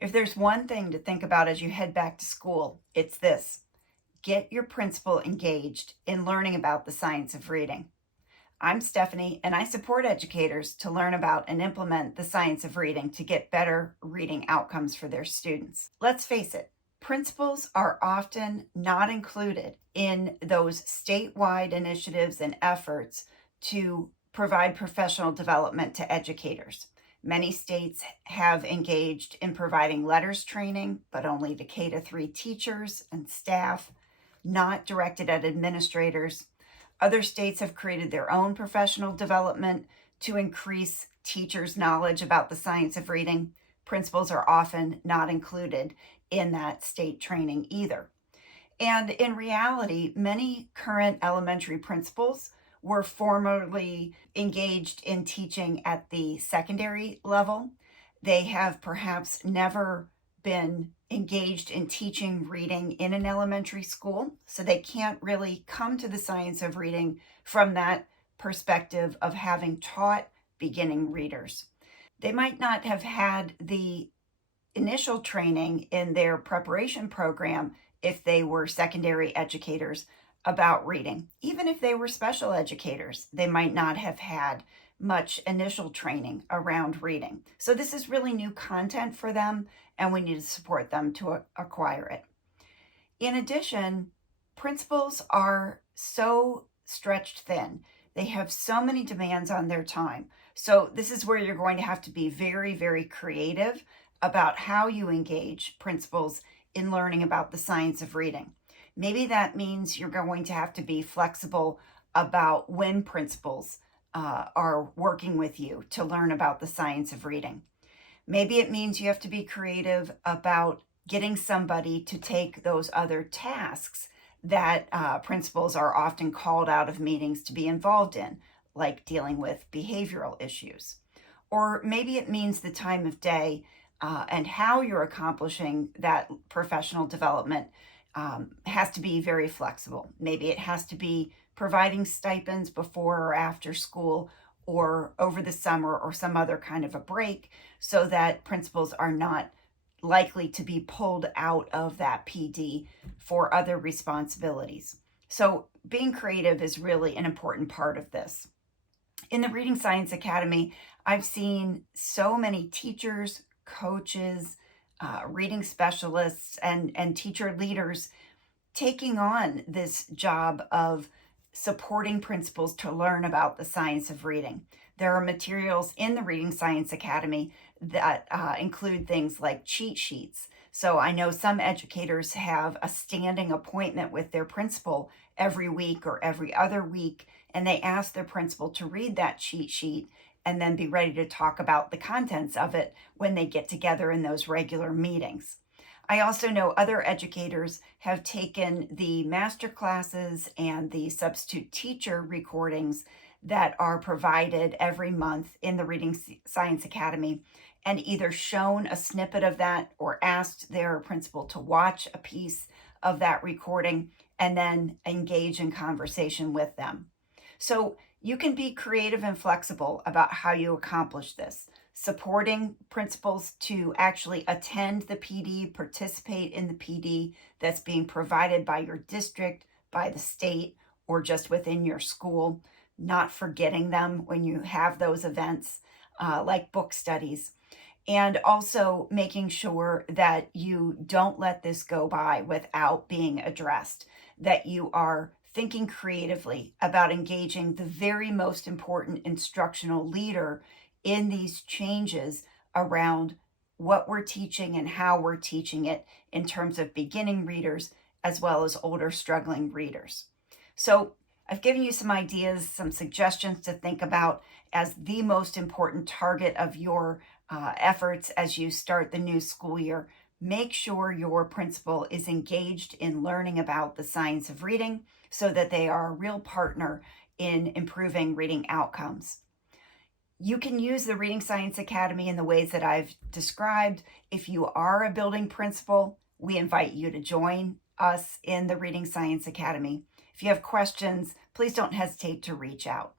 If there's one thing to think about as you head back to school, it's this: get your principal engaged in learning about the science of reading. I'm Stephanie, and I support educators to learn about and implement the science of reading to get better reading outcomes for their students. Let's face it, principals are often not included in those statewide initiatives and efforts to provide professional development to educators. Many states have engaged in providing letters training, but only to K-3 teachers and staff, not directed at administrators. Other states have created their own professional development to increase teachers' knowledge about the science of reading. Principals are often not included in that state training either. And in reality, many current elementary principals were formerly engaged in teaching at the secondary level. They have perhaps never been engaged in teaching reading in an elementary school, so they can't really come to the science of reading from that perspective of having taught beginning readers. They might not have had the initial training in their preparation program if they were secondary educators about reading. Even if they were special educators, they might not have had much initial training around reading. So this is really new content for them, and we need to support them to acquire it. In addition, principals are so stretched thin. They have so many demands on their time. So this is where you're going to have to be very, very creative about how you engage principals in learning about the science of reading. Maybe that means you're going to have to be flexible about when principals are working with you to learn about the science of reading. Maybe it means you have to be creative about getting somebody to take those other tasks that principals are often called out of meetings to be involved in, like dealing with behavioral issues. Or maybe it means the time of day and how you're accomplishing that professional development has to be very flexible. Maybe it has to be providing stipends before or after school or over the summer or some other kind of a break so that principals are not likely to be pulled out of that PD for other responsibilities. So being creative is really an important part of this. In the Reading Science Academy, I've seen so many teachers, coaches, reading specialists, and teacher leaders taking on this job of supporting principals to learn about the science of reading. There are materials in the Reading Science Academy that include things like cheat sheets. So I know some educators have a standing appointment with their principal every week or every other week, and they ask their principal to read that cheat sheet and then be ready to talk about the contents of it when they get together in those regular meetings. I also know other educators have taken the master classes and the substitute teacher recordings that are provided every month in the Reading Science Academy and either shown a snippet of that or asked their principal to watch a piece of that recording and then engage in conversation with them. So you can be creative and flexible about how you accomplish this, supporting principals to actually attend the PD, participate in the PD that's being provided by your district, by the state, or just within your school, not forgetting them when you have those events like book studies, and also making sure that you don't let this go by without being addressed, that you are thinking creatively about engaging the very most important instructional leader in these changes around what we're teaching and how we're teaching it in terms of beginning readers as well as older struggling readers. So I've given you some ideas, some suggestions to think about as the most important target of your efforts as you start the new school year. Make sure your principal is engaged in learning about the science of reading so that they are a real partner in improving reading outcomes. You can use the Reading Science Academy in the ways that I've described. If you are a building principal, we invite you to join us in the Reading Science Academy. If you have questions, please don't hesitate to reach out.